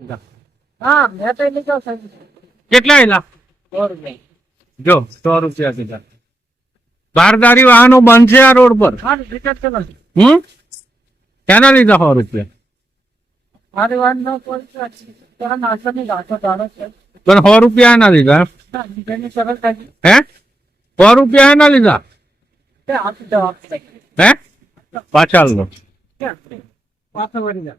હા મેં તો લીધો સાહેબ કેટલા એલા 100 રૂપિયા જો 100 રૂપિયા કીધા બારદારી વાહનો બંધ છે આ રોડ પર હા રિચાર્જ કરો ક્યાંના લીધા 100 રૂપિયા મારી વાત નો કોઈ તારા નાસ્તો ની ગાંઠો તારો છે પણ 100 રૂપિયા એના લીધા બીજાની સરળ થાય હે 100 રૂપિયા એના લીધા તે આપી દો હે પાછા લો પાછો વળી જા